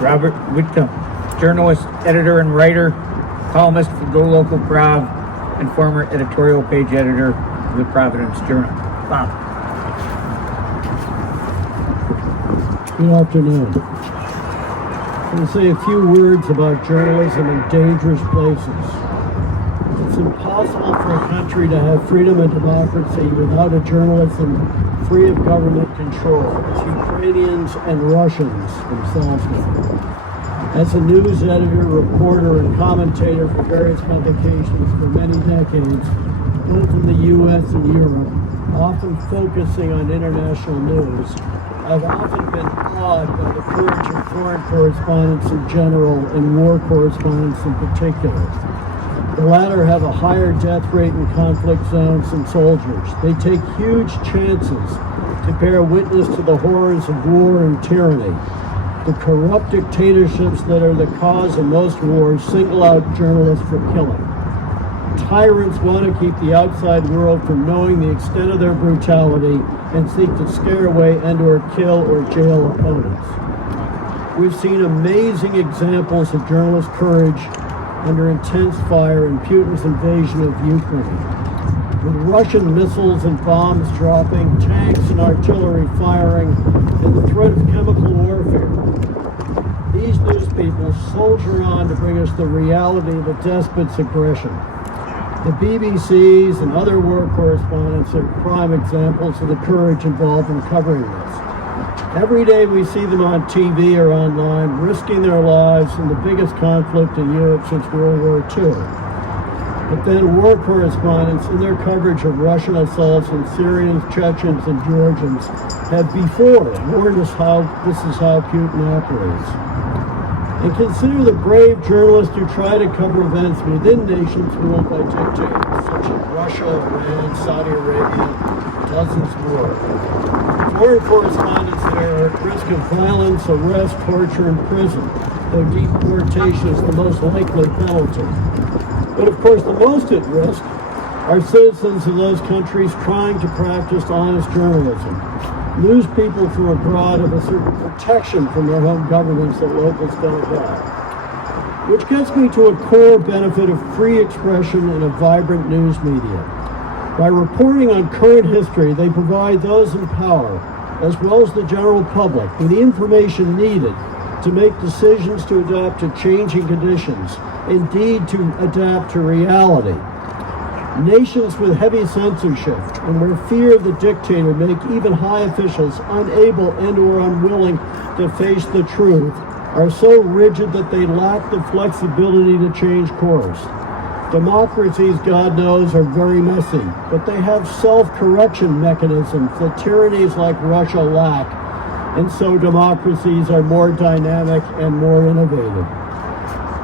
Robert Whitcomb, journalist, editor, and writer, columnist for Go Local Prov, and former editorial page editor of the Providence Journal. Bob. Good afternoon. I'm going to say a few words about journalism in dangerous places. It's impossible for a country to have freedom and democracy without a journalism free of government control, as Ukrainians and Russians themselves know. As a news editor, reporter, and commentator for various publications for many decades, both in the U.S. and Europe, often focusing on international news, I've often been awed by the courage of foreign correspondents in general and war correspondents in particular. The latter have a higher death rate in conflict zones than soldiers. They take huge chances to bear witness to the horrors of war and tyranny. The corrupt dictatorships that are the cause of most wars single out journalists for killing. Tyrants want to keep the outside world from knowing the extent of their brutality and seek to scare away and/or kill or jail opponents. We've seen amazing examples of journalist courage under intense fire in Putin's invasion of Ukraine, with Russian missiles and bombs dropping, tanks and artillery firing, and the threat of chemical warfare. These news people soldier on to bring us the reality of a despot's aggression. The BBCs and other war correspondents are prime examples of the courage involved in covering this. Every day we see them on TV or online, risking their lives in the biggest conflict in Europe since World War II. But then war correspondents, in their coverage of Russian assaults on Syrians, Chechens, and Georgians, have before warned us this is how Putin operates. And consider the brave journalists who try to cover events within nations ruled by dictators, such as Russia, Iran, Saudi Arabia, dozens more. Foreign correspondents that are at risk of violence, arrest, torture, and prison, though deportation is the most likely penalty. But of course, the most at risk are citizens of those countries trying to practice honest journalism. News people from abroad have a certain protection from their home governments that locals don't have. Which gets me to a core benefit of free expression in a vibrant news media. By reporting on current history, they provide those in power, as well as the general public, with the information needed to make decisions to adapt to changing conditions, indeed to adapt to reality. Nations with heavy censorship and where fear of the dictator make even high officials unable and/or unwilling to face the truth are so rigid that they lack the flexibility to change course. Democracies, God knows, are very messy, but they have self-correction mechanisms that tyrannies like Russia lack, and so democracies are more dynamic and more innovative.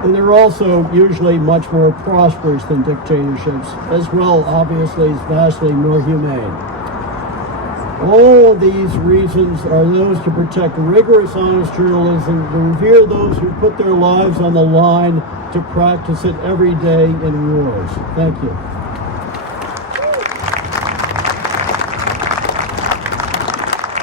And they're also usually much more prosperous than dictatorships, as well, obviously, as vastly more humane. All of these reasons are those to protect rigorous, honest journalism, to revere those who put their lives on the line to practice it every day in wars. Thank you.